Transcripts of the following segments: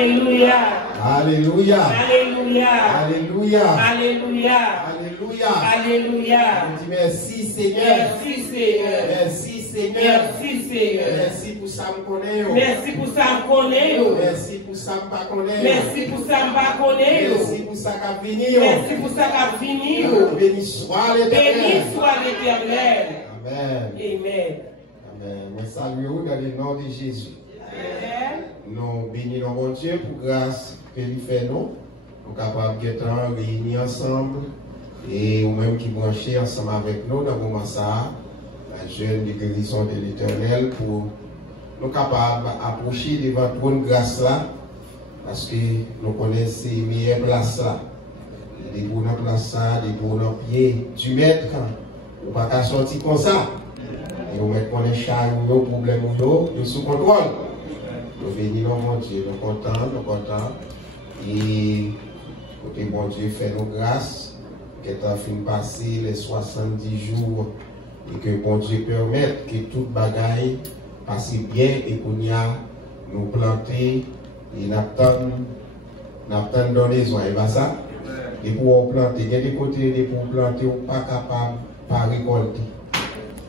Alléluia. Alléluia. Alléluia. Alléluia. Alléluia. Alléluia. Alléluia. On dit merci Seigneur. Merci Seigneur. Merci Seigneur. Merci Seigneur. Merci pour ça me connaît. Merci pour ça me connaît. Merci pour ça me pas connaît. Merci pour ça me pas connaît. Merci pour ça qu'a fini. Merci pour ça qu'a fini. Béni soit l'Éternel. Béni soit l'Éternel. Amen. Amen. Amen. Moi saluons dans le nom de Jésus. Amen. Nous bénissons bon Dieu pour grâce qu'il fait nous. Nous sommes capables d'être réunis ensemble et ou même qui branchés ensemble avec nous dans le moment ça, la jeune de guérison de l'Éternel pour nous capables d'approcher devant trône grâce là parce que nous connaissons les meilleures places là. Des bonnes places là, des bons pieds du maître. Ou pas qu'à sortir comme ça. Et vous mettez qu'on est chargé, nos problèmes, nous sous contrôle. Nous bénissons mon Dieu, nous contents. Et côté bon Dieu, fait nos grâces, que tu as fini passer les 70 jours et que bon Dieu permette que toute bagaille passe bien et qu'on y a nous planter et n'attendre dans les oies. Et bien ça, et pour planter, il y a des côtés pour planter, on n'est pas capable pas récolter.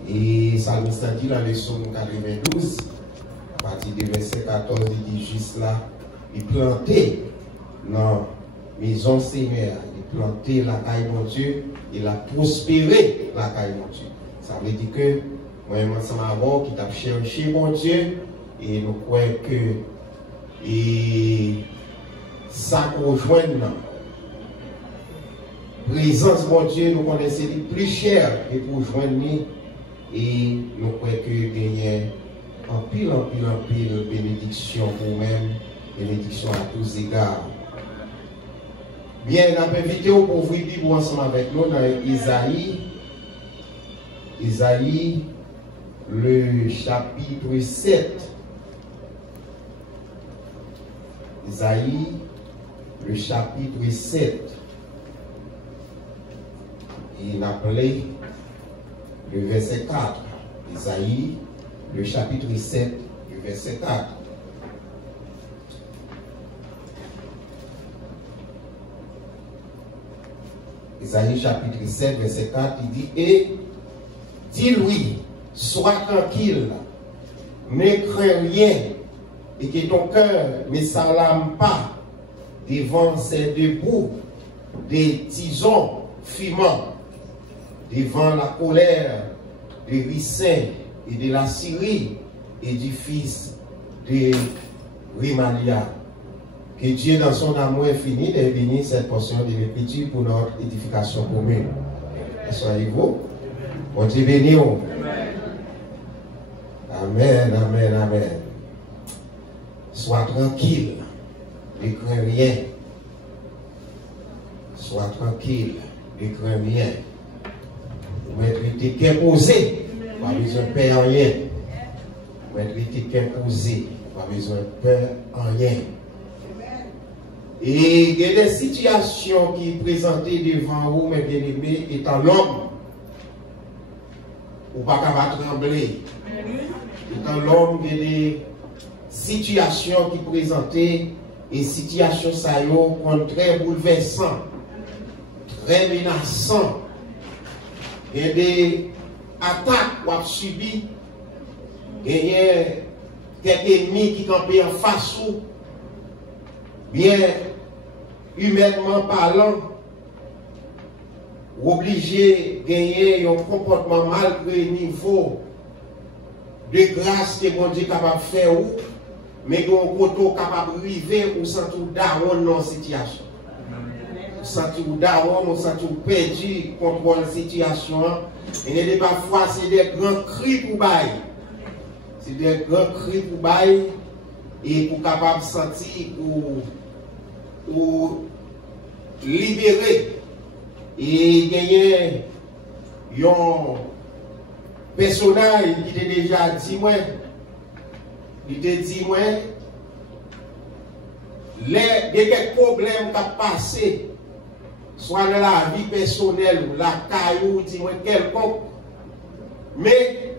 Et ça nous dit dans le psaume 92, à partir du verset 14, il dit juste là, il plantait dans la maison Seigneur, il plantait la caille mon Dieu, il a prospéré la caille mon Dieu. Ça veut dire que moi-même ensemble avant, qui t'a cherché mon Dieu, et nous croyons que ça rejoint présence, mon Dieu, nous connaissons les plus chers et pour joindre nous. Et nous croyons que gagner en pile bénédiction pour nous-mêmes, bénédiction à tous égards. Bien, on a invité pour ouvrir la Bible ensemble avec nous dans Isaïe, le chapitre 7. Isaïe, le chapitre 7. Il a appelé le verset 4. Isaïe, le chapitre 7, le verset 4. Isaïe, chapitre 7, verset 4, il dit, et dis-lui, sois tranquille, ne crains rien, et que ton cœur ne s'alarme pas devant ces deux bouts des tisons fumants, devant la colère des Ricins et de la Syrie et du fils de Rimalia. Que Dieu, dans son amour infini, ait béni cette portion de l'écriture pour notre édification commune. Soyez-vous. Bon Dieu béni. Amen, amen, amen. Sois tranquille, ne crains rien. Sois tranquille, ne crains rien. Vous mettez tes cœurs posés, pas besoin de peur en rien. Vous mettez tes cœurs posés, pas besoin de peur en rien. Et il y a des situations qui sont présentées devant vous, mes bien-aimés, étant l'homme, ou pas capable de trembler. Étant l'homme, il y a des situations qui sont présentées, et situations ça sont très bouleversantes, très menaçantes. Il y a des attaques qu'on a subies, il y a quelques ennemis qui campent en face ou bien humainement parlant, obligé de gagner un comportement malgré le niveau de grâce que mon Dieu est capable de faire, mais qu'on est capable de arriver ou sentir d'avoir dans la situation. Sentir d'avoir, on sentir perdu contre la situation. Et parfois, c'est des grands cris pour bailler. C'est des grands cris pour bailler et pour capable de sentir ou libérer et gagner un personnage qui t'a déjà dit moi, il t'a dit moi, les quelques problèmes qui ont passé, soit dans la vie personnelle ou la caillou, dis moi quelconque, mais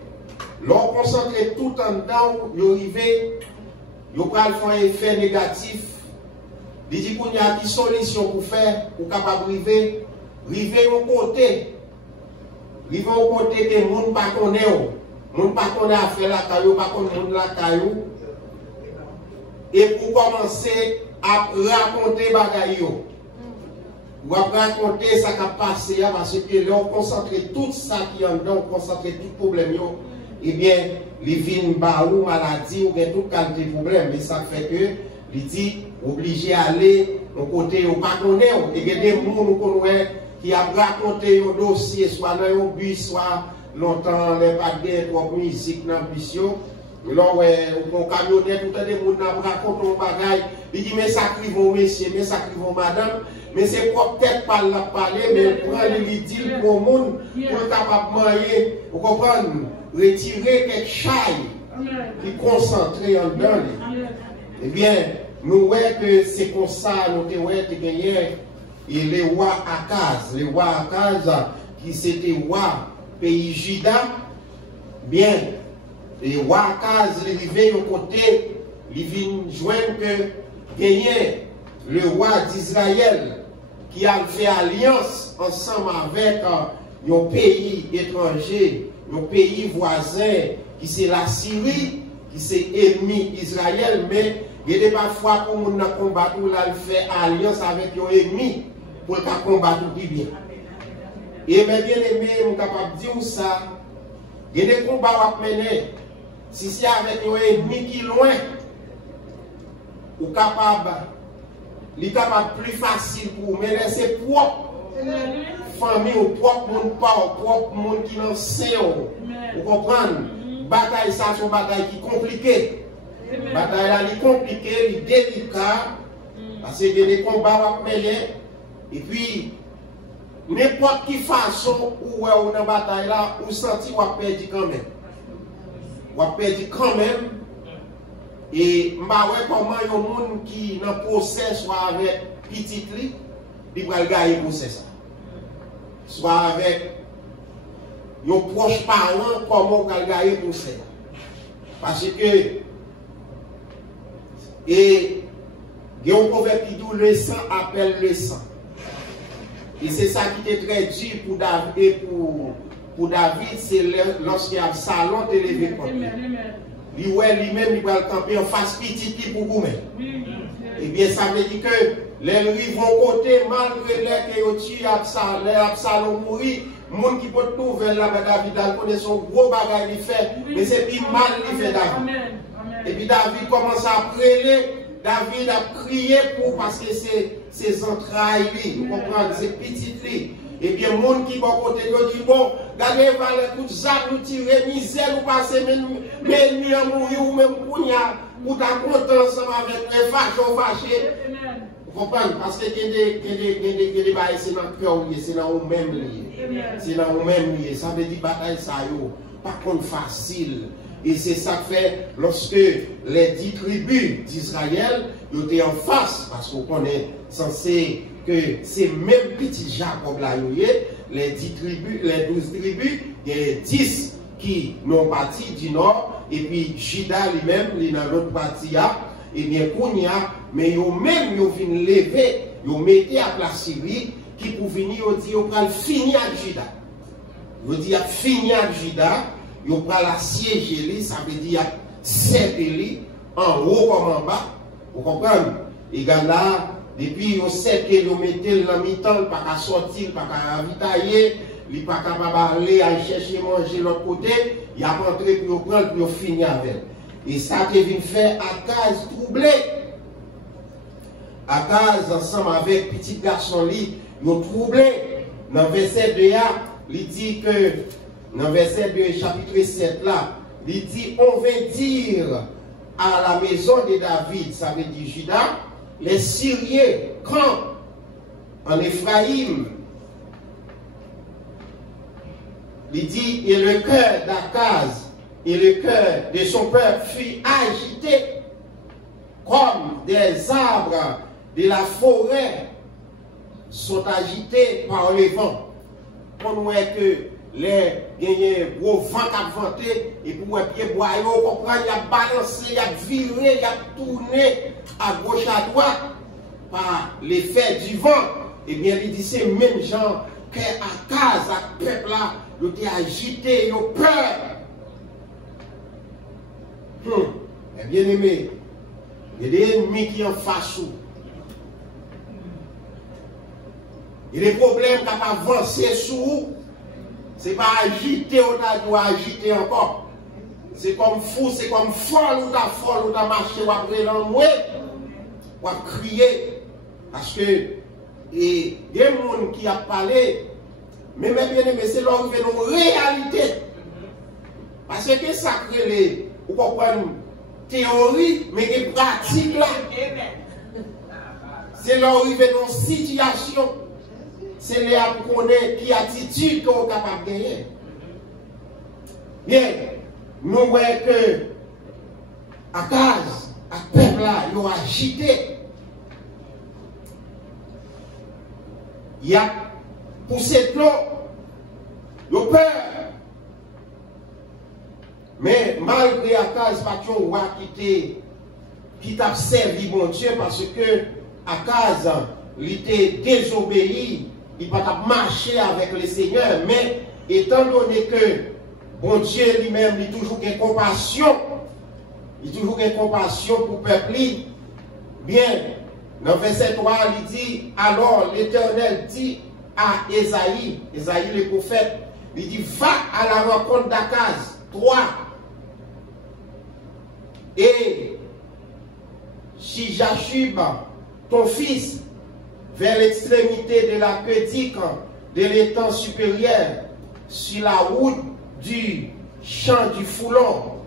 l'on concentre tout en dedans, il arrive, il va faire un effet négatif Il dit qu'on y a des solutions pour faire, pour capable arriver au côté. Arriver au côté que les gens ne connaissent pas. Les gens ne connaissent pas faire la caillou, pas connaissent la caillou. Et pour commencer à raconter les bagailles. Ou à raconter ça qui a passé, parce que là, on concentre tout ça qui est en dedans, on concentre tout le problème. Eh bien, les vignes, ou maladie, ou bien toute qualité de problème. Mais ça fait que, il dit, obligé d'aller au côté, au pas connaître. Et il y a des gens qui ont raconté un dossier, soit dans un bus, soit longtemps, les pas de trop musique dans le bus. Là, on camionnette, tout le monde raconte un bagage. Il dit, mais ça crive monsieur, mais ça crive madame. Mais c'est peut-être pas la parler, mais prendre les dit pour le monde, pour être capable de manger, vous comprenez, retirer quelque chose qui est concentré en dedans. Eh bien, nous voyons que c'est comme ça, nous avons gagné, et les rois Akaz, qui c'était roi pays Juda, bien, les rois Akaz, ils arrivaient au côté, ils viennent joindre que gagner le roi d'Israël, qui a fait alliance ensemble avec un pays étranger, un pays voisin, qui c'est la Syrie, qui c'est ennemi d'Israël, mais il y a parfois pour nous combattre, il fait alliance avec un ennemi pour combattre plus bien. Et bien aimé, je suis capable de dire ça, il y a des combats à mener, si c'est avec un ennemi qui est loin, ou capable. Il est capable plus facile pour mener ses propres familles, au propre monde, pas au propre monde qui n'en sait. Vous comprenez? Bataille, ça, c'est une bataille qui est compliquée. Bataille là, elle est compliquée, elle est délicate, parce qu'il y a des combats à mêler. Et puis, n'importe quelle façon où on est dans la bataille là, vous sentez qu'on a perdu quand même. On a perdu quand même. Et je sais comment il y a des gens qui dans le procès, soit avec petit li, ils vont gagner le procès. Soit avec les proches parents, comment ils vont gagner le procès. Parce que, et il y a un proverbe qui dit le sang appelle le sang. Et c'est ça qui était très dur pour David, pour David, c'est lorsqu'il y a Absalom de lever contre lui. Lui-même, il va camper en face petit pour vous-même. Eh bien, ça veut dire que les vont côté, malgré les qui tuent Absalom mourir, les gens qui peuvent trouver là, David, il connaît son gros bagage qu'il fait, mais c'est plus mal qu'il fait David. Et puis David commence à prêler, David a crié pour, parce que c'est ses entrailles, vous comprenez, c'est petit lui. Et bien, les gens qui vont côté, ils disent, bon, regardez, les coups de zac, nous tirer, misère, nous passer, mais nous à mourir, ou même pour ta content ensemble avec les fâchés. Vous comprenez? Parce que les débats, c'est dans le cœur, c'est dans le même lié. C'est dans le même lié. Ça veut dire, bataille, ça, pas contre facile. Et c'est ça que fait lorsque les 10 tribus d'Israël étaient en face, parce qu'on connaît censé que c'est même petit Jacob là, les 10 tribus, les 12 tribus, il y a 10 qui n'ont parti du nord, et puis Juda lui-même, il est dans l'autre partie, et bien Kounia, mais ils même viennent lever, ils mettent à la Syrie, qui pour venir, ils disent, ils vont finir avec Juda. Ils disent, finir avec Juda, ils vont l'assiéger, ça veut dire, serrer en haut comme en bas, vous comprenez? Et là, depuis on sait que vous mettez dans le mi-temps, pas qu'à sortir, pas qu'à ravitailler, il n'est pas capable d'aller chercher manger de l'autre côté, il a rentré pour prendre pour finir avec. Et ça qui vient faire Akaz troublé. Akaz ensemble avec petit garçon, ils ont troublé. Dans le verset 2, il dit que, dans le verset 2, chapitre 7 là, il dit, on va dire à la maison de David, ça veut dire Juda, les Syriens, quand en Ephraïm, il dit, et le cœur d'Akaz et le cœur de son peuple fut agité comme des arbres de la forêt sont agités par le vent. On voit que les gros vent qui venté et pour les pieds boyaux, il y a balancé, il y a viré, il y a tourné à gauche, à droite. par l'effet du vent, eh bien, il dit c'est même gens que Akaz, le peuple là, il était agité, il a peur. Eh bien aimé, il y a des ennemis qui en face. Il y a des problèmes qui ont avancé sur vous. Ce n'est pas agiter, on doit agiter encore. C'est comme fou, c'est comme folle, ou t'as marché, ou après l'envoi, ou à crier. Parce que, il y a des gens qui ont parlé, mais bien aimé, c'est là où il y a une réalité. Parce que ça crée, vous comprenez, théorie, mais des pratiques là. C'est là où il y a une situation. C'est là où on connaît qui attitude qu'on est capable de gagner. Bien, nous voyons que Akaz, à peuple là, ils ont agité. Il a poussé de l'eau, ils ont peur. Mais malgré Akaz, pas de roi qui t'a servi mon Dieu parce que Akaz, il était désobéi, il n'a pas marché avec le Seigneur, mais étant donné que bon Dieu lui-même, il a toujours une compassion, il a toujours une compassion pour le peuple, bien, dans verset 3, il dit, alors l'Éternel dit à Esaïe le prophète, il dit, va à la rencontre d'Akaz, 3, et Shijashub, ton fils, vers l'extrémité de la critique de l'étang supérieur, sur la route du champ du Foulon,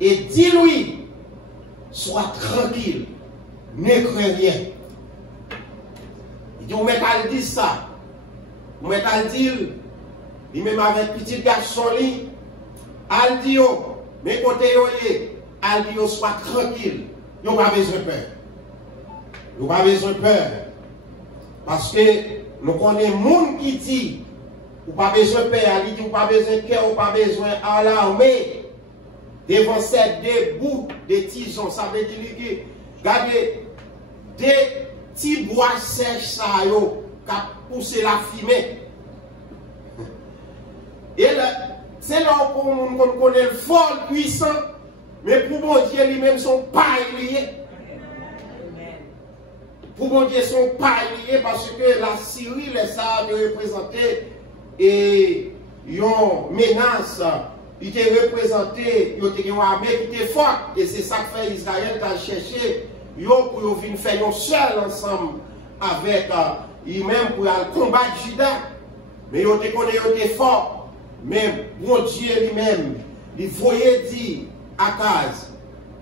et dis-lui, sois tranquille, ne crains rien. Il dit, vous mettez à dire ça, vous mettez à dire, il même avec petit garçon, al dit, mais côté al dit, sois tranquille, vous n'avez pas besoin de peur. Vous n'avez pas besoin de peur. Parce que nous connaissons des gens qui disent, vous n'avez pas besoin de peur, il dit, vous n'avez pas besoin de cœur, vous n'avez pas besoin à l'armée. Devant cette deux bouts de tisons, ça veut dire que, regardez, des petits bois sèches, ça qui a poussé la fumée. Et c'est là qu'on connaît le fort puissant, mais pour mon Dieu, lui-même, sont pas liés. Pour mon Dieu, sont pas liés parce que la Syrie, les ça de représenter et une menace. Il était représenté, il était une armée qui était forte. Et c'est ça que fait Israël a cherché pour venir faire un seul ensemble avec lui-même pour combattre Juda. Mais il était fort. Mais bon Dieu lui-même, il voyait dire à Akaz,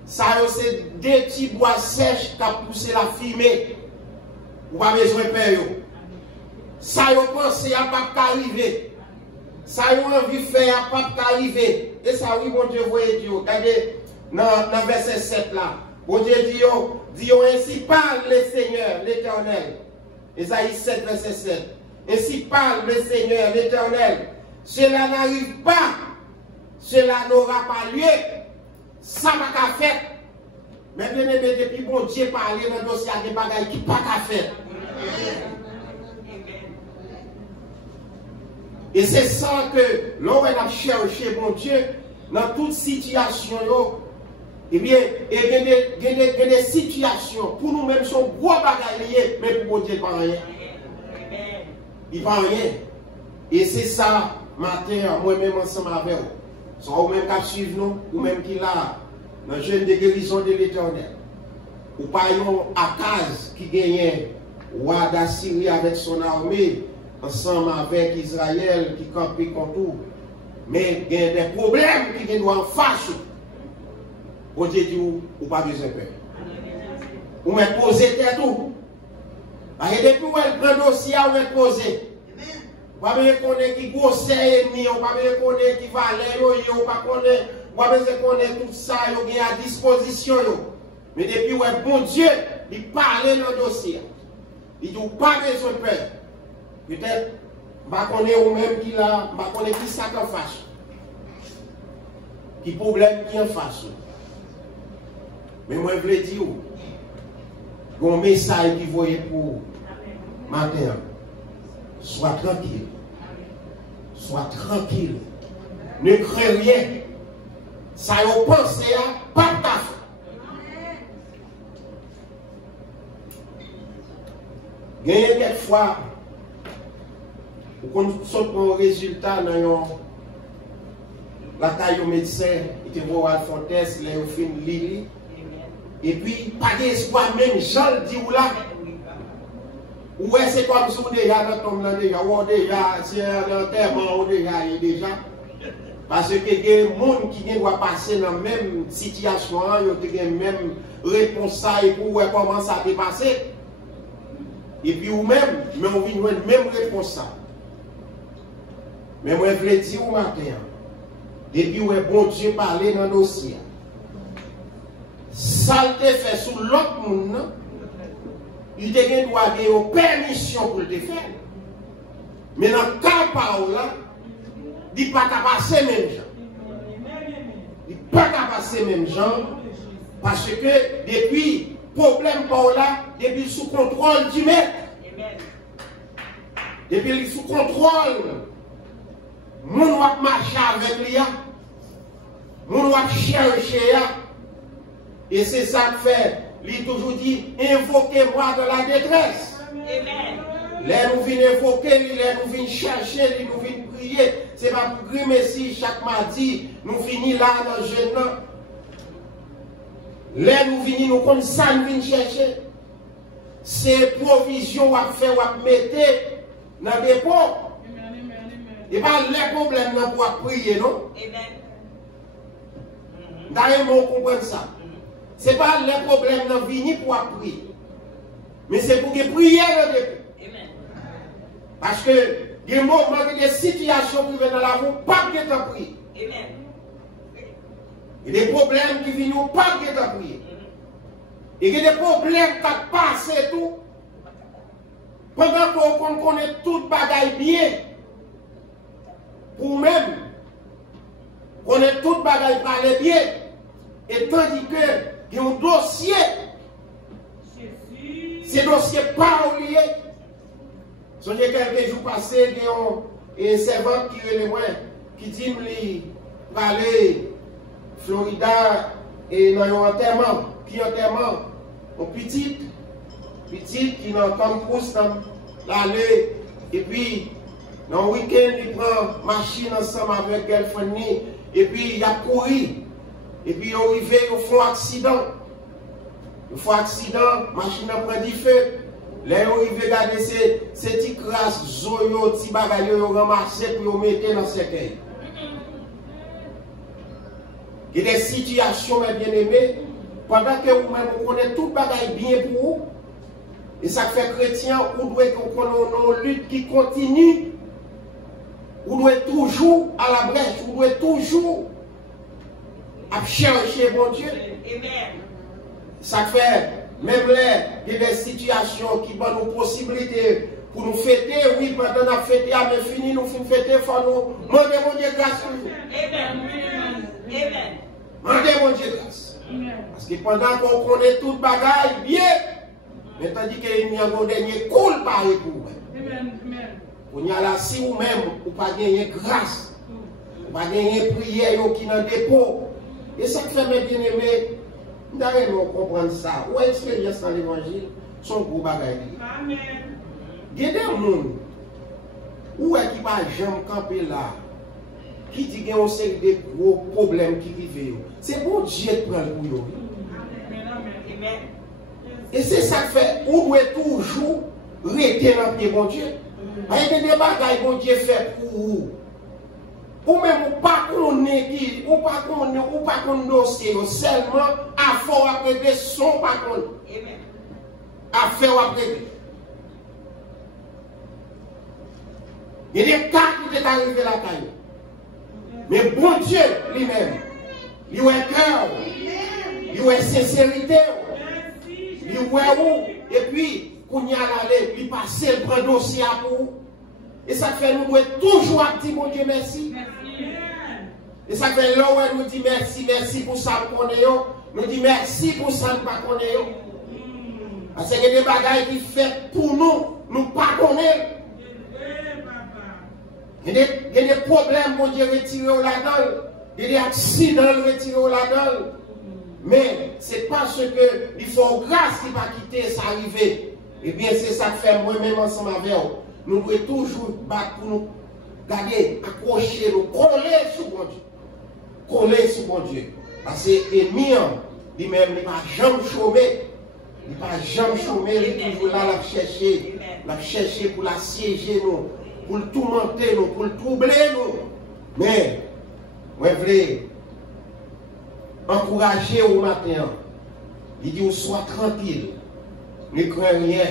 ça c'est des petits bois sèches qui ont poussé la fumée. Vous n'avez pas besoin de peur. Ça vous pensez à pas arriver. Ça vous envie de faire à pas arriver. Et ça oui, bon Dieu, vous voyez Dieu. Regardez dans verset 7 là. Bon Dieu dit ainsi parle le Seigneur, l'Éternel. Esaïe 7, verset 7. Ainsi parle le Seigneur, l'Éternel. Cela n'arrive pas. Cela n'aura pas lieu. Ça n'a pas fait. Mais bien aimé, depuis bon Dieu parle dans le dossier des bagailles qui n'a pas fait. Et c'est ça que l'on a cherché, mon Dieu, dans toute situation, eh bien, il y a des situations, pour nous-mêmes, sont gros bagailles, mais pour mon Dieu, pas rien. Il pas rien. Et c'est ça, matin, moi-même, ensemble avec vous. Soit vous-même qui suivez nous, ou même qui là, dans le jeûne de guérison de l'Éternel. Ou pas un Akaz qui gagne, roi d'Assyrie avec son armée, ensemble avec Israël qui campait contre tout. Mais il y a des problèmes qui viennent en face. Bon Dieu dit, ou pas besoin de peur. Ou me poser tête tout. Et depuis où elle prend le dossier, ou me poser. Ou pas besoin de connaître qui grosse ennemi, ou pas besoin de connaître qui valait, ou pas besoin de connaître tout ça, ou bien à disposition. Mais depuis où bon Dieu, il parle dans le dossier. Il dit, pas besoin de peur. Peut-être, je ne connais pas même qui là, je ne connais pas qui ça en face. Qui problème qui en face. Mais moi, je veux dire, un message qui voyait pour matin. Sois tranquille. Sois tranquille. Ne crains rien. Ça y est pensé à pas ta foi. Il y a quelquefois, on sort un résultat dans la taille au médecin, il te voit à faire test, il a fait une ligne. Et puis, pas d'espoir, même Jean le dit ou là. Ou est-ce que comme si on déjà dans ton là déjà, ou déjà, c'est un enterrement, ou déjà. Parce que il y a des gens qui doivent passer dans la même situation, ils ont la même réponse pour voir comment ça s'est passé. Et puis ou même, mais on vient de même réponse. Mais moi, je veux dire au matin, depuis où est bon Dieu parler dans le dossier, ça te fait sur l'autre monde, il te doit avoir une permission pour le faire. Mais dans le cas par là, il ne peut pas passer même gens. Il ne peut pas passer même gens parce que depuis problème par là, depuis sous contrôle du maître, depuis sous contrôle, mon va marcher avec lui, mon va chercher, et c'est ça que fait. Il toujours dit, invoquez-moi de la détresse. Là, nous venons invoquer, là, nous venons chercher, là, nous venons prier. C'est pas pour grimer si chaque mardi, nous finissons là dans le jeûne. Là, nous venons, nous comme ça, nous venons chercher. C'est provisions à faire, à mettre dans le dépôt. Et pas les problèmes pour prier, non? D'ailleurs, on comprend ça. Ce n'est pas les problèmes dans venir pour prier. Mais c'est pour que prier le dépôt. Parce que des moments, des situations qui viennent dans la vie, pas que tu prier. Il y a des problèmes qui viennent, pas que tu prier. Et il y a des problèmes qui passent et tout. Pendant qu'on connaît toute bagaille bien, pour même, qu'on est toute bagaille parler bien, et tandis que il y a un dossier, ce dossier pas oublié. Songez quelques jours passés, il y a un servant qui est loin, qui dit qu'il va aller Florida et dans un enterrement, qui enterrement, un petit qui dans Tom Cruise l'aller, et puis dans le week-end, il prend machine ensemble avec girlfriend, et puis il a couru, et puis il est arrivé, il fait un accident. Il fait un accident, machine a pris du feu. Là, il arrive regarder ces petites crasses, zoyo, petits bagailles, ils ont ramassé pour les mettre dans ce cercueil. Il y a des situations, mes bien-aimés, pendant que vous-même, vous connaissez tout bagaille bien pour vous, et ça fait chrétien, vous devez connaître une lutte qui continue, vous devez toujours à la brèche, vous devez toujours à chercher mon Dieu. Ça fait, même là, il y a des situations qui donnent nos possibilités pour nous fêter. Oui, pendant qu'on a fêté, mais fini, nous finissons fêter, il faut nous demander mon Dieu grâce pour nous. Demandez mon Dieu grâce. Parce que pendant qu'on connaît toute bagaille bien, mais tandis qu'il y a un dernier cool par pour vous. On y a là, si vous-même, vous n'avez pas gagné grâce, vous n'avez pas gagné prière qui est dans le dépôt. Et ça fait mes bien-aimés. Nous comprendre ça. Où est-ce que dans l'évangile son gros bagaille? Amen. Il y a des gens où est-ce qu'il va jamais camper là, qui dit qu'il y a une série de gros problèmes qui vivent. C'est bon Dieu de prendre pour eux. Amen. Et c'est ça que fait, on doit toujours rester dans le pied bon Dieu. Il y a des bagailles bon Dieu fait pour vous. Ou même ou pas qu'on est ou pas qu'on dossier seulement à faire après son pas qu'on à faire après. Il y a des cas qui sont arrivés là taille. Mais bon Dieu lui-même, il a cœur, il a sincérité, il a où et puis qu'on y a allé, il passe le grand dossier à vous. Et ça fait nous devons toujours dire mon Dieu merci. Et ça fait là où nous dit merci pour ça qu'on est. Nous dit merci pour ça qu'on pas qu'on est. Parce qu'il y a des bagailles qui sont faites pour nous, nous ne pas connaître. Il y a des problèmes, mon Dieu, retirés au là-dedans. Il y a des accidents retirés au là-dedans. Mais c'est parce que il faut grâce qui va quitter ça arriver. Eh bien, c'est ça que fait moi-même ensemble avec vous. Nous devons toujours battre pour nous garder, accrocher, nous coller sur mon Dieu. Coller sur mon Dieu. Parce que l'ennemi, lui-même, il ne va jamais chômer. Il ne va jamais chômer, il est toujours là, la chercher pour l'assiéger, nous, pour le tourmenter, nous, pour le troubler, nous. Mais, moi, je voulais encourager au matin. Il dit, sois tranquille, ne crains rien,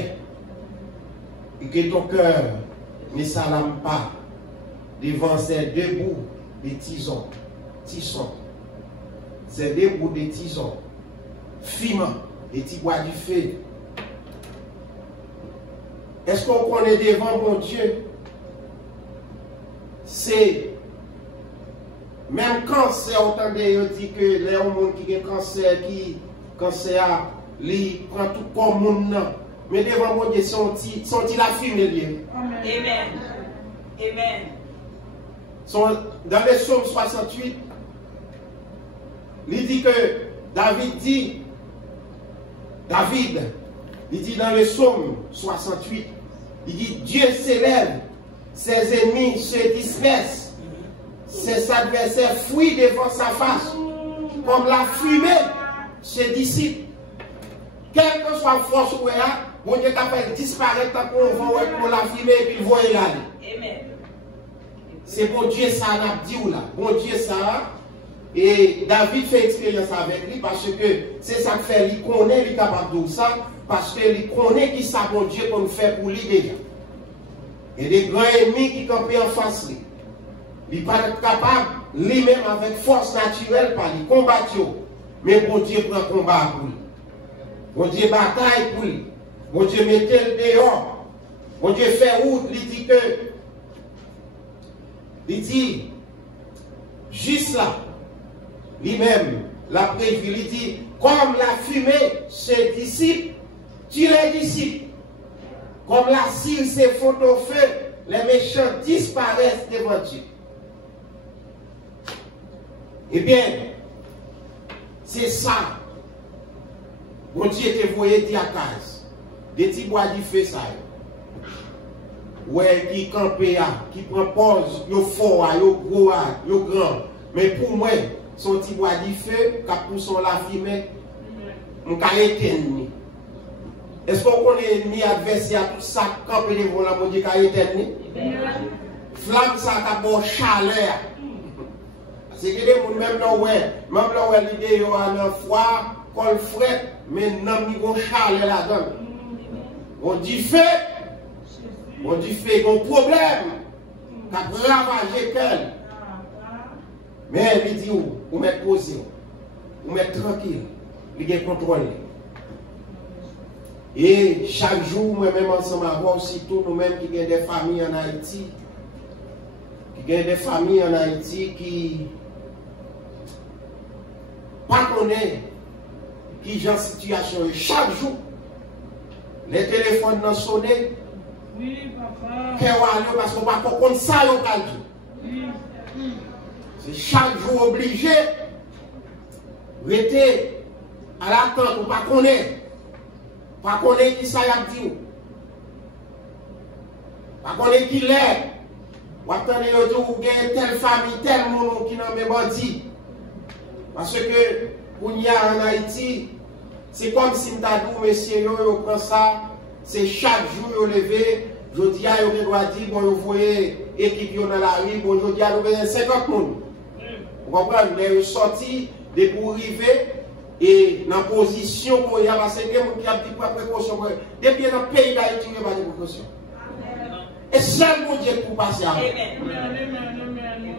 et que ton cœur ne s'alame pas devant ces deux bouts de tison. Ces deux bouts de tison, fumant, des petits bois du feu. Est-ce qu'on connaît devant mon Dieu? C'est même cancer, autant de dit que les gens qui ont cancer, il prend tout comme monde. Mais devant mon Dieu, sont-ils la fumée liée? Amen. Amen. Dans le psaume 68, il dit que David dit dans le psaume 68, il dit Dieu s'élève, ses ennemis se dispersent, ses adversaires fuient devant sa face, comme la fumée se dissipe. Quelle que soit la force où il y a, mon Dieu t'a fait disparaître qu'on voit pour la fumée et puis il voit y aller. Amen. C'est bon Dieu ça n'a dit ou là. Bon Dieu ça. Et David fait expérience avec lui parce que c'est ça que fait, il connaît, il est capable de ça, parce qu'il connaît qui ça bon Dieu qu'on fait pour lui déjà. Et des grands ennemis qui campent en face lui. Il n'est pas capable, lui-même avec force naturelle, par lui combattre. Mais bon Dieu prend combat pour lui. Bon Dieu bataille pour lui. Bon Dieu mettait le dehors. Bon Dieu fait route, il dit que, il dit, juste là, lui-même, l'a prévu, il dit, comme la fumée se dissipe, tu les dissipes. Comme la cire se fond au feu, les méchants disparaissent devant Dieu. Eh bien, c'est ça. Bon Dieu te voyait dire à case. Des petits bois du feu, ça. Ouais, qui campe, qui prend pause, yo fort, yo gros, yo grand. Mais pour moi, son petit bois du feu, qui pousse la fumée, on peut éteindre. Est-ce qu'on connaît ni adversaire, tout ça, camper devant la mon Dieu, qui a éteindre? Flamme, ça, qui a bon chaleur. C'est que les gens, même là où l'idée, ils ont un foie, col frais, mais non, ils ont chaleur là-dedans. On dit fait, un problème, qui a ravagé qu'elle. Mais il dit, vous mettez posé, vous mettez tranquille, il est contrôlé. Et chaque jour, moi-même ensemble avec aussi tous nous-mêmes qui avons des familles en Haïti, qui pas connaissent qui sont en situation. Chaque jour, les téléphones n'ont sonné. Oui, papa. Parce qu'on ne va pas comprendre ça, c'est chaque jour obligé de rester à l'attente, on ne pas connaître. Pas connaître qui ça y a dit. Pas connaître qui l'est. Ou attendre ou gagner telle famille, tel monde qui n'a même pas dit. Parce que pour y a en Haïti, c'est comme si nous avons dit, monsieur, yo prend ça, c'est chaque jour vous levé, je dis à vous doit dire, bon, vous voyez équipe dans la rue, bon, je dis à vous 50 personnes. Vous comprenez, mais vous sorti de pour arriver et dans la position où il y a parce que des gens qui ont dit pas précaution. Depuis dans le pays d'Haïti, il n'y a pas de précaution. Et seul mon Dieu pour passer à vous.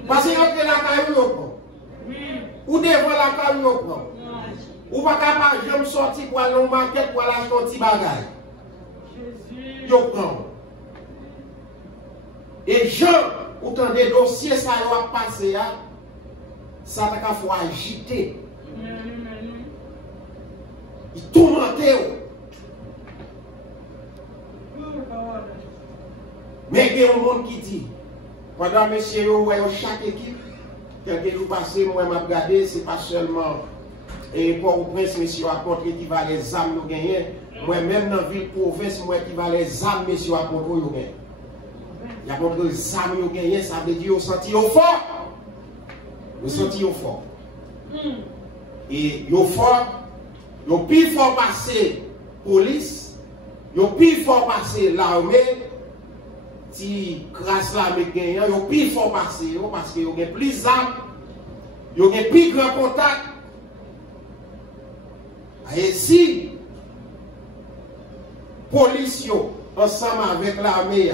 Parce que vous avez la caillou, ou devant la caillou, ou pas capable de jamais sortir pour aller en market pour aller acheter un petit bagage. Yo prend. Et Jean, autant des dossiers, ça va passer, ça va faut agiter. Il tourmente. Mais il y a un monde qui dit, pendant monsieur, chaque équipe, quelques jours passés, moi, je vais regarder, ce n'est pas seulement Port-au-Prince, monsieur, à contre qui va les âmes nous gagner. Moi-même, dans la ville province, moi, qui va les âmes, monsieur, à contre nous gagner. Il y a contre les âmes nous gagner, ça veut dire, au senti au fort. Au senti au fort. Et au fort, au plus fort passer police, au plus fort passer l'armée, si grâce à l'armée gagnant, au plus fort passer, parce qu'il y a plus d'armes, il y a plus grand contact. Et si police ensemble avec l'armée,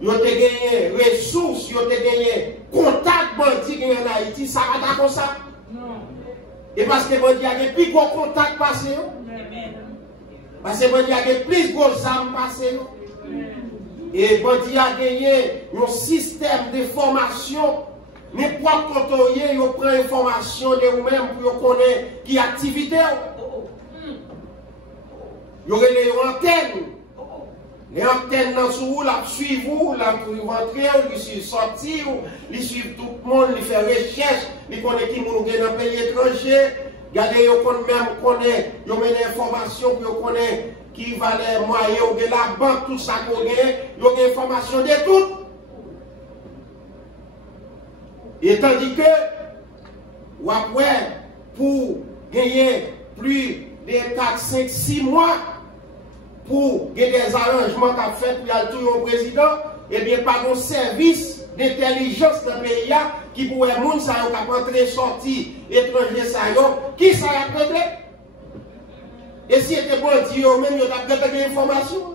ils ont gagné ressources, ils ont gagné contact bandit en Haïti, ça va pas comme ça. Non. Et parce que bandit a plus gros contact passé, parce que bandit a plus gros armes passé. Et bandit a gagné un système de formation. N'importe quand on prend information de vous-même pour connaître qui activité. Il y aurait les antennes. Les antennes dans vous, la suivent vous, la rentrer, ils suivent sortir, ils suivent tout le monde, ils font recherche, ils connaissent qui nous dans le pays étranger. Regardez, ils connaissent, ils ont des informations, ils connaissent qui va les moyens, de la banque, tout ça qu'on gagne, ils ont des informations de tout. Et tandis que, ou après, pour gagner plus de 4, 5, 6 mois, pour gagner des arrangements qu'a fait pour y aller au président, et bien, pas de service d'intelligence dans le pays qui pourrait moun ça yo ka rentrer sorti étranger ça yo qui ça a prêté et si était bon dit yo même yo t'a prêté des informations.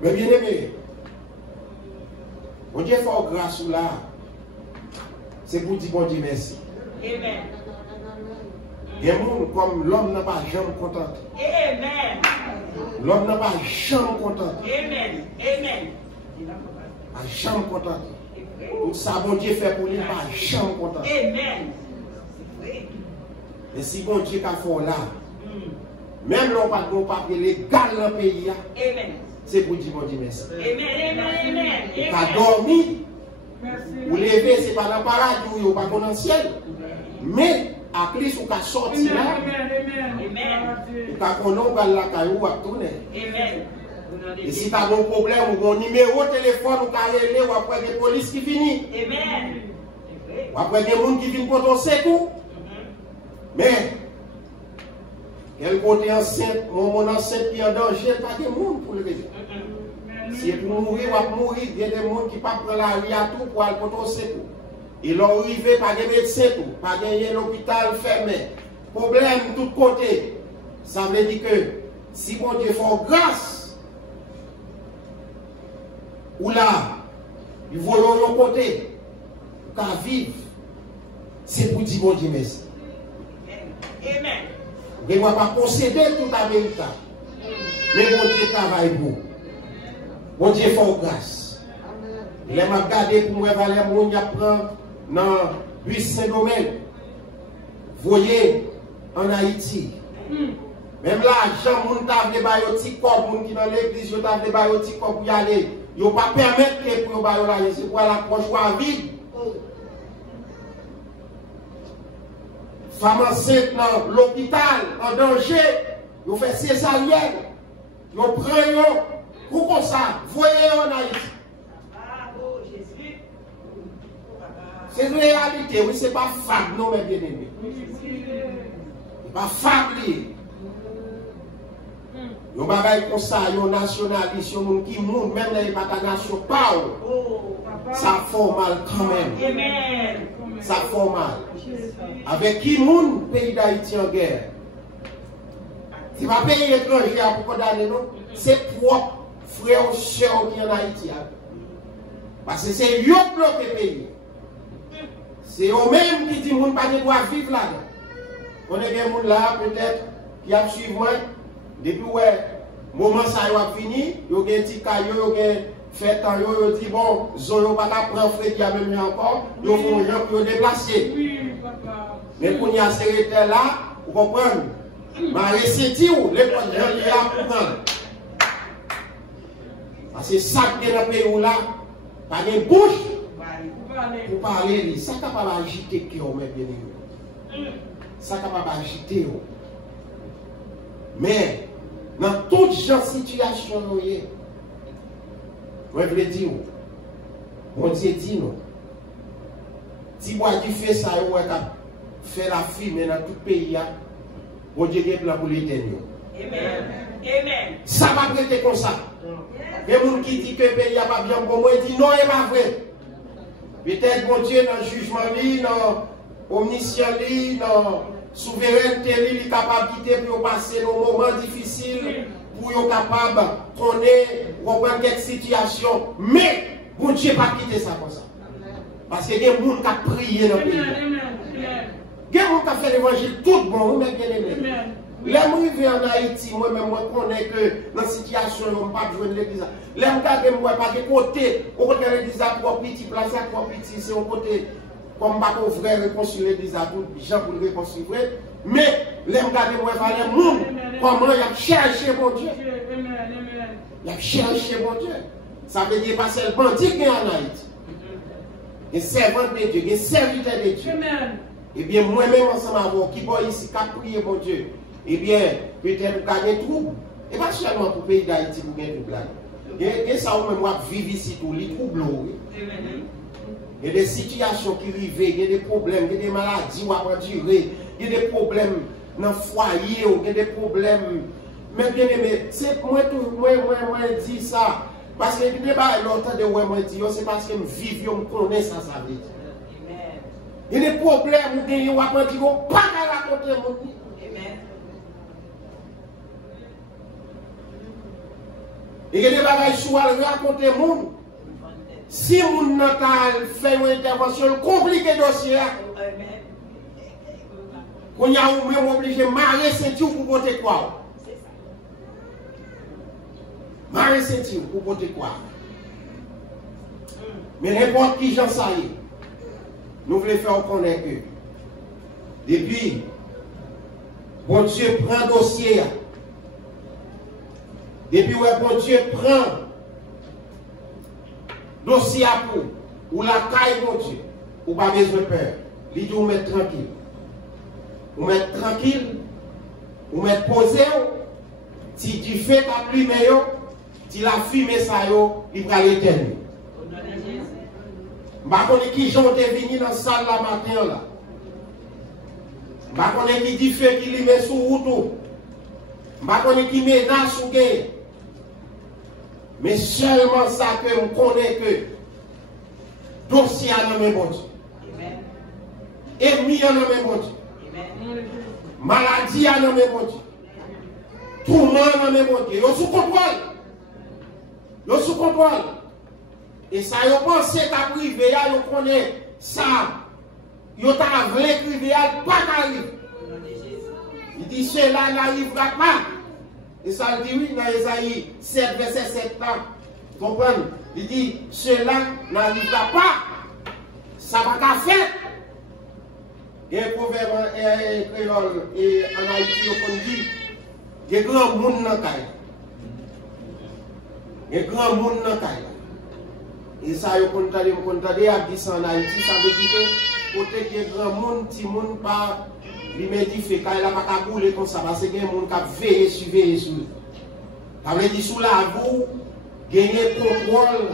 Mais bien aimé, on Dieu fait grâce là, c'est pour dire bon Dieu merci. Amen. Des gens comme l'homme n'a pas jamais content. Amen. L'homme n'a pas jamais content. Amen. Amen. Pas jamais content. Tout ça bon Dieu fait pour lui, pas jamais content. Amen. Et si bon Dieu a fait là, même l'on pas de papier légal dans le pays, c'est pour dire bon Dieu merci. Amen. Amen. Il a dormi, vous levez, ce n'est pas dans le paradis ou pas dans le ciel. Mais à plus ou qu'à sortir là, ou qu'à qu'on va la caillou à tourner. Et si tu as un problème ou un numéro de téléphone ou qu'à aller ou après des polices qui finissent. Ou après des gens qui viennent pour ton secours. Mais, quel côté enceinte, mon enceinte qui est en danger, pas de monde pour le résoudre. Si pour mourir, ou à mourir, il y a des gens qui ne peuvent pas prendre la vie à tout pour aller pour ton secours. Ils l'ont arrivé par des médecins, pas gagner l'hôpital fermé. Problème de tous côtés. Ça veut dire que si bon Dieu fait grâce, ou là, ils vont de côté, qu'à vivre, c'est pour dire bon Dieu merci. Amen. Il ne va pas posséder tout l'Amérique. Mais bon Dieu travaille pour. Bon Dieu fait grâce. Il m'a regardé pour moi, Valérie Mouni apprend dans Bus Saint-Domingue. Vous voyez, en Haïti. Même là, Jean Moun t'a des bayotiques comme qui dans l'église, yo t'a des bayotiques pour y aller. Yo pas permettre que pour bayo là, c'est pour l'approche à vide. Femme enceinte dans l'hôpital, en danger, yo fait césarienne. Yo prend yo, pour ça, voyez en Haïti. C'est une réalité, oui, c'est pas fable, non, mes bien-aimés. C'est pas fable. Yon bagay comme ça, yon nationaliste, yon qui monde, même les pas ta nation, pas. Ça fait mal quand même. Amen. Ça fait mal. Avec qui monde, pays d'Haïti en guerre? C'est pas pays étranger pour condamner, non? C'est propre frère ou soeur qui en Haïti. Parce que c'est eux qui bloquent le pays. C'est eux-mêmes qui disent que nous ne pouvons pas vivre là. On est des gens là, peut-être, qui a suivi moi. Depuis le moment ça a fini, il y a un petit caillou, il y a fait temps, il dit bon, Zoyo ne va pas prendre Fred qui a même encore, il y a des gens qui ont déplacé. Mais pour y a ces là, vous comprenez? Ma ressenti ou, les gens qui ont pour parce que ça qui est dans le pays là, pas de bouche pour parler, ça capable d'agiter qui on met bien aimé. Ça capable d'agiter. Mais dans toute situation, je veux dire, bon Dieu dit non. Si moi tu fais ça, on fait la fille dans tout le pays, bon Dieu est plan pour l'éternel. Amen. Amen. Ça va prêter comme ça. Il y a des gens qui disent que le pays n'a pas bien pour moi, ils disent non, il n'est pas vrai. Peut-être bon Dieu dans le jugement, dans l'omniscience, dans la souveraineté, il est capable de quitter pour passer nos moments difficiles, pour être capable de connaître quelques situations. Mais bon Dieu n'a pas quitté ça comme ça. Parce que il y a des gens qui ont prié dans le pays. Il y a des gens qui ont fait l'évangile tout bon, vous m'avez bien aimé. Les gens qui vivent en Haïti, moi-même, je connais que dans la situation, on ne peut pas jouer l'église. Les gens qui ne pas de côté, au côté de l'église, trois petits, place à trois petits, c'est au côté, comme ma frère réconcilier l'église à tout, gens pour le réconcilier. Mais les gens qui ne pas les gens, comment ils ont cherché mon Dieu. Ils ont cherché mon Dieu. Ça veut dire parce que le bandit qui est en Haïti. Les servants de Dieu, les serviteurs de Dieu. Eh bien, moi-même, ensemble avec qui va ici, qui a prié mon Dieu. Eh bien, peut-être gagner tout. Et pas seulement pour le pays d'Haïti pour gagner tout là. Et ça, même moi, vivre ici, tout, les troubles. Il y a des situations qui arrivent, il y a des problèmes, il y a des maladies qui vont durer, il y a des problèmes dans le foyer, il y a des problèmes. Mais bien aimé, c'est moi, je dis ça. Parce que je ne pas longtemps de moi dire, c'est parce que je vis, je connais ça, ça veut dire. Il y a des problèmes, il y a des problèmes, il y a pas à raconter mon vie. Il y a des bagages sur à raconter moun. Si moun n'a fait une intervention, compliqué dossier. Qu'on y a ou même obligé de marrer ceinture pour voter quoi? Marrer ceinture pour voter quoi? Mais n'importe qui j'en sais, nous voulons faire connaître que depuis, bon Dieu prend dossier. Depuis ouais, bon Dieu prend dossier pour ou la caille, bon Dieu, ou pas besoin de peur. Il dit ou mettre tranquille. Ou mettre tranquille, ou mettre posé, si tu fais ta pluie meilleure, si la fumée ça il va l'éteindre. Je ne sais qui j'en est venu dans la salle la matin là. Je ne sais qui dit fait qui lui met sous route. Je ne sais qui met dans sous gay. Mais seulement ça que je connais que dossier à la même bon Dieu. Ennemi à la même bon Dieu. Maladie à la même bon Dieu. Tourment à la même bon Dieu. Ils sont sous contrôle. Ils sont sous contrôle. Et ça, ils pensent qu'à privé, ils connaissent ça. Ils ont voulu privé, pas qu'arrive. Il dit cela n'arrivera pas. Et ça dit oui dans Esaïe 7, verset 7. Vous comprenez? Il dit cela n'arrivera pas. Ça va qu'à faire. Il y a un proverbe en créole et en Haïti, on dit il y a grand monde dans la caille. Il y a grand monde dans la caille. Et ça, on a dit ça en Haïti, ça veut dire que côté qu'il y a grand monde, petit monde pas. Il m'a dit que quand il n'a pas boulé comme ça, parce qu'il y a des gens qui ont veillé sur lui. Ça veut dire sous la boue, gagner contrôle,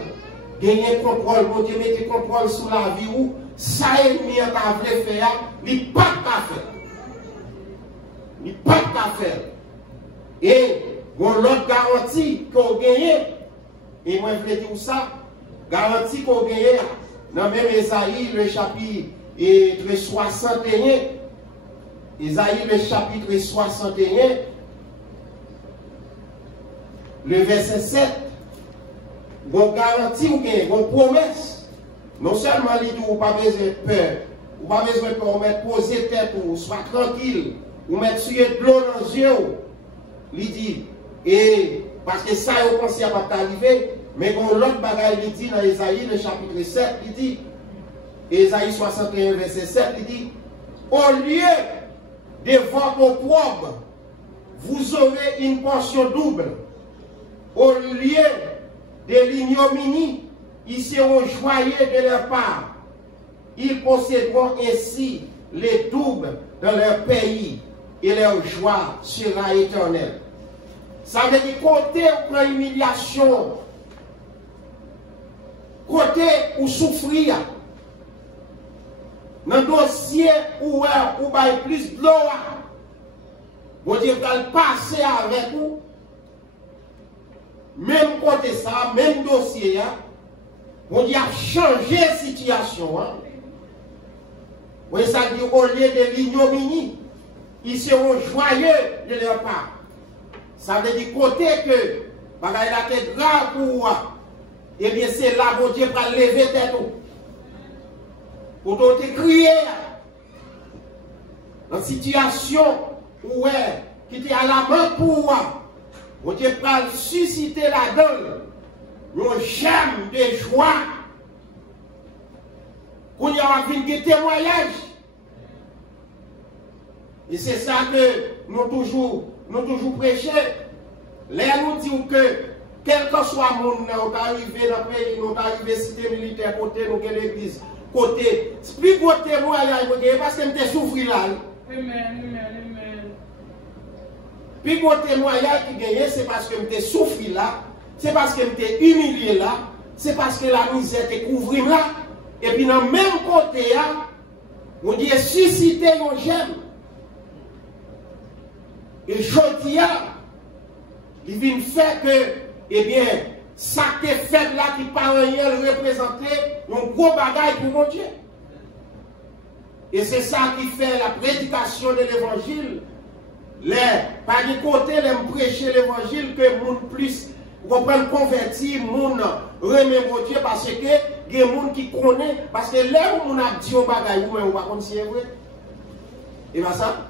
bon Dieu mettez contrôle sous la vie où ça est mis à faire, il n'y a pas de faire. Il n'y a pas de faire. Et l'autre garantie qu'on gagne, et moi je veux dire ça, garantie qu'on gagne, dans même Esaïe, le chapitre 61, Esaïe, le chapitre 61, le verset 7, vous garantit ou bien, vous promesse. Non seulement il dit, vous n'avez pas besoin de peur, vous n'avez pas besoin de peur, vous mettez poser tête, vous soyez tranquille, vous mettez sur de l'eau dans les yeux. Il dit, et parce que ça, vous pensez à pas arriver, mais quand l'autre bagaille, il dit dans Esaïe, le chapitre 7, il dit, Esaïe 61, verset 7, il dit, au lieu de votre opprobre vous aurez une portion double. Au lieu de l'ignominie, ils seront joyeux de leur part. Ils posséderont ainsi les doubles dans leur pays et leur joie sera éternelle. Ça veut dire côté où prend humiliation, côté où souffrir, dans le dossier où il y a plus de gloire, vous Dieu va le passer avec vous. Même côté ça, même dossier, vous Dieu a changé la situation. Oui, ça dit au lieu de l'ignominie, ils seront joyeux de leur part. Ça veut dire côté que, bagaille la tête grave pour vous, eh bien c'est là que Dieu va lever tête. Pour te crier dans une situation où qui était à la main pour moi, vous Dieu va susciter la donne, une gemme de joie. Pour y avoir des témoignages. Et c'est ça que nous toujours prêchons. Là, nous disons que quel que soit le monde, nous arrivons dans le pays, nous arrivons dans la cité militaire, côté nous, l'église, côté. Plus gros témoignage, parce que nous souffert là. Amen. Plus gros témoignage qui gagne, c'est parce que nous souffert là, c'est parce que nous humilié là, c'est parce que la misère te couvre là. Et puis dans le même côté, on dit susciter nos gemmes. Et je dis, il vient faire que, eh bien, ça qui est fait là, qui par rien représenter un gros bagage pour mon Dieu. Et c'est ça qui fait la prédication de l'évangile. Par du côté, les prêcher l'évangile, que mon plus comprennent convertir, mon remet mon Dieu, parce que il y a des gens qui connaissent, parce que là où on a dit un bagage, vous-même, vous ne connaissez pas si c'est vrai. Et bien ça?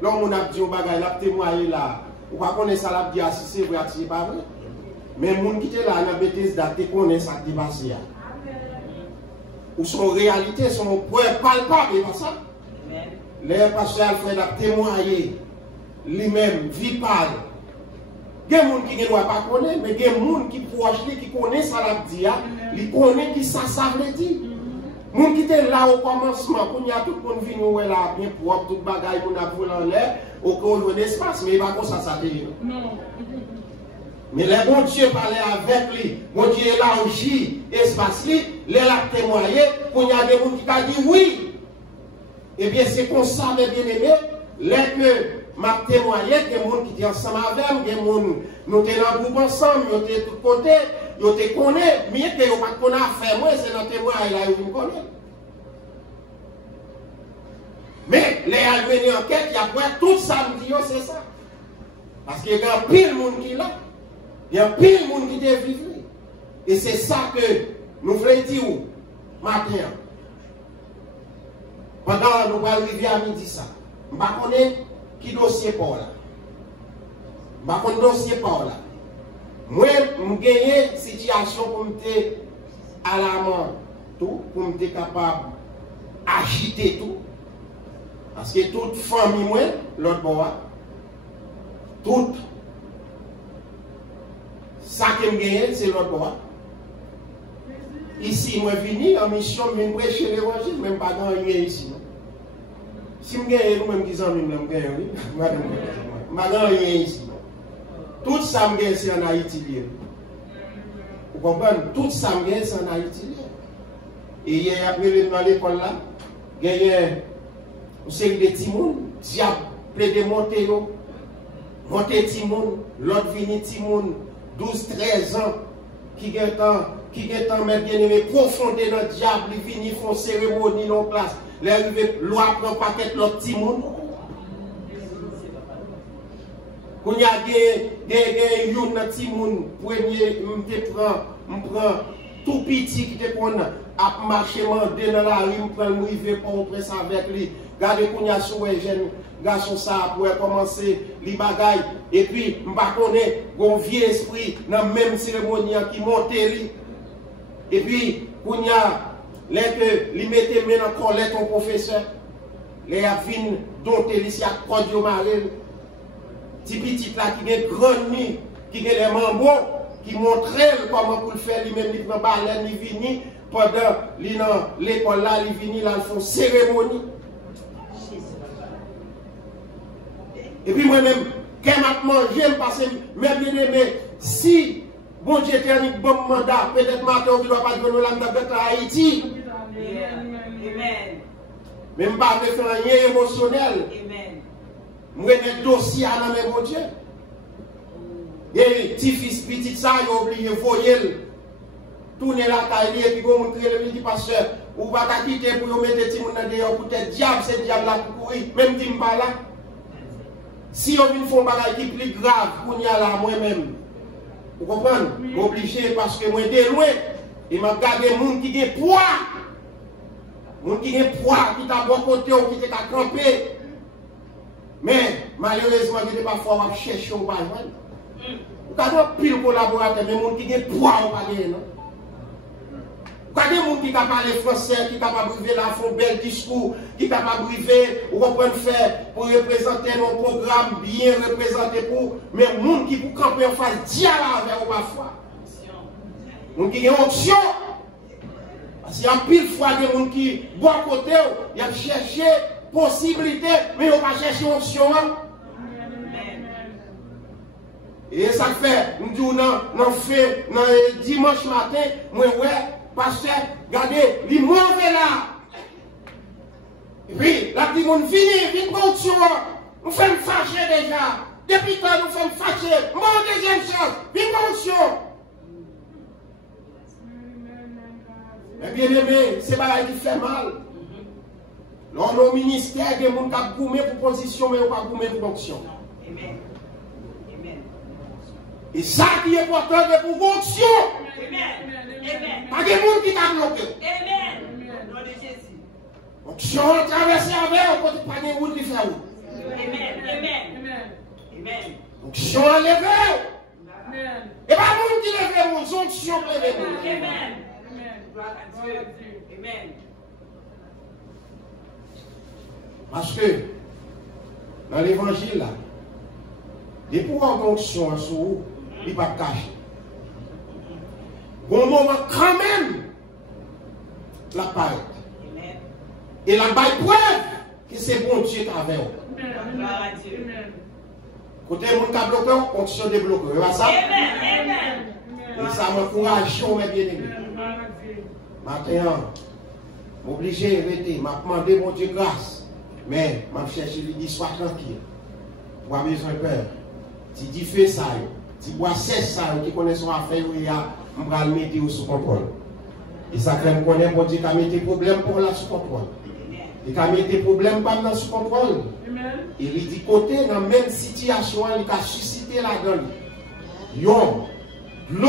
Là où on a dit un bagage, là, témoigner là, vous ne connaissez pas ça, là, dire si c'est vrai, si ce n'est pas vrai. Mais les gens qui étaient là, dans la bêtise, ils connaissent ça qui est passé. Ou son réalité, son preuve palpable, et pas ça? Le pasteur Alfred a témoigné lui-même, vie pâle. Il y a des gens qui ne doivent pas connaître, mais il y a des gens qui proches, qui connaissent ça, ils connaissent qui ça veut dire. Les gens qui étaient là au commencement, quand il y a tout le monde qui vient là, bien propre, tout le bagage, on a volé en l'air, au cas de l'espace, mais il va pas comme ça dire. Non. Mais le bon Dieu parlait avec lui, bon Dieu est là aussi, espace, il a témoigné, quand il y a des gens qui ont dit oui. Eh bien, c'est comme ça, mes bien-aimés, là que m'a témoigné, il y a des gens qui étaient ensemble avec moi, il y a des gens qui nous étions dans le groupe ensemble, nous étions de tous côtés, nous te connaissons, mais que nous ne connaissons pas faire, moi, c'est dans le témoignage là, nous connaissons. Mais les Alméniens en enquête, il y a quoi, tout ça, nous disons, c'est ça. Parce qu'il y a un pile de monde qui est là, il y a un pile de monde qui est vivre. Et c'est ça que nous voulons dire matin. Pendant nous allons arriver à midi ça. Je ne sais pas qui dossier pour là. Je ne sais pas dossier pour là. Moi, je gagne une situation pour me à la main, tout, pour me capable d'agiter tout. Parce que toute famille, moi, l'autre bois, toute ça que je gagne, c'est l'autre bois. Ici, moi, je viens en mission, je viens prêcher l'évangile, même pas grand rien ici. Si je gagne, nous-mêmes, disons, je gagne, oui. Je ne pas grand rien ici. Tout ça, je gagne, c'est en Haïti. Vous comprenez? Tout ça, je gagne, c'est en Haïti. Et hier, après, dans l'école là, il y a une série de Timoun, diable, plaidé monter, monter Timoun, l'autre vini Timoun, 12-13 ans, qui est en bien aimé, profondé dans le diable, il vient, font cérémonie dans la place. L'arrivée, loi prend paquet l'autre petit monde. Quand il y a des petit monde, premier, je prends tout petit qui te prend à marcher dans la rue, je prends le rivet pour prendre ça avec lui. Regardez quand il y a sur les jeunes garçons ça pour commencer les bagailles. Et puis, je ne connais pas un vieux esprit dans la même cérémonie qui monte. Et puis, quand il y a les que les mettez maintenant en colère ton professeur, les avines dont il y a Claudio Marel, petit petit là qui est grand ni, qui est les mambo, qui montre comment pour le faire lui-même, il prend baleine, il vient pendant l'école là, il vient là, ils font cérémonie. Et puis moi-même, quand je mange, je passe, mais bien aimé, si bon Dieu t'a un bon mandat, peut-être matin, il ne doit pas donner l'âme à Haïti. Amen. Mais je ne vais pas faire rien émotionnel. Amen. Je vais mettre dossier à la main, mon Dieu. Et petit fils, petit ça, il a oublié, voyez, tourner la taille, et puis vous montrez le petit pasteur, ou pas quitter pour vous mettre des gens dehors, pour être diable, c'est diable là pour courir, même si je ne pas là. Si on vient faire un bagage qui est plus grave, pour y aller moi-même, vous comprenez? Obligé parce que moi, de loin, il m'a gardé des gens qui ont poids. Moun qui a poids, qui t'a bon côté, qui t'a campé. Mais malheureusement, il n'y a pas parfois chercher au pas. Vous avez pile collaborateur, mais moun qui a poids, on va gagner, non? Vous avez des gens qui parlent français, qui capable de la font bel discours, qui capable de ou comprendre faire pour représenter nos programmes bien représentés pour, mais moun qui pour camper en face diable avec ou parfois. Moun qui a une option. Parce qu'il y a pile fois des gens qui, bon côté, ils ont cherché possibilité, mais ils n'ont pas cherché option. Et ça fait, nous disons, dans dimanche matin, moi, ouais, pasteur, regardez, les mauvais là. Et puis, la petite monde vient pour option. Nous faisons fâcher déjà. Depuis quand nous faisons fâcher, mon deuxième chance, viens pour option. Mais bien aimé, c'est pas qui fait mal. Dans nos ministères, il y a des gens qui ont goumé pour position, mais ils n'ont pas goumé pour fonction. Amen. Amen. Et ça qui est important, c'est pour fonction. Amen. Pas des gens qui t'ont bloqué. Amen. Au nom de Jésus. Fonction, traverser avec, on peut pas des gens qui font. Amen. Amen. Amen. Fonction enlevée. Et pas des gens qui lèvent, fonction enlevée. Amen. Gloire à Dieu. Amen. Parce que dans l'évangile, là, les pouvoirs d'onction en sous, il ne va pas cacher. Bon moment, quand même, la paraît. Et la baille preuve que c'est bon Dieu qui a avec vous. Gloire à Dieu. Côté mon qui a bloqué, onction débloqué. Vous voyez ça? Amen. Et ça m'encourage, mes bien-aimés. Maintenant, m'obligé de rester, m'a demandé mon Dieu grâce. Mais m'a cherché, lui dit, sois tranquille. Pas besoin de peur. Si tu fais ça, si tu bois 16 ça, qui connaît son affaire, on va le mettre sous contrôle. Et ça fait qu'on connaît, mon Dieu, qui a mis des problèmes pour la sous contrôle. Et qui a mis des problèmes pas dans sous contrôle. Et il dit, côté, dans la même situation, il a suscité la donne. Yon, l'eau,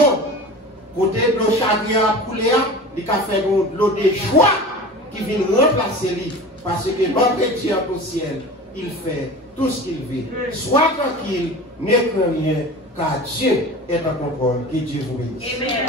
côté de l'eau chagrin à couler, il a fait de l'eau de joie qui vient remplacer lui. Parce que notre Dieu au ciel, il fait tout ce qu'il veut. Sois tranquille, ne crains rien, car Dieu est en contrôle. Que Dieu vous bénisse. Amen.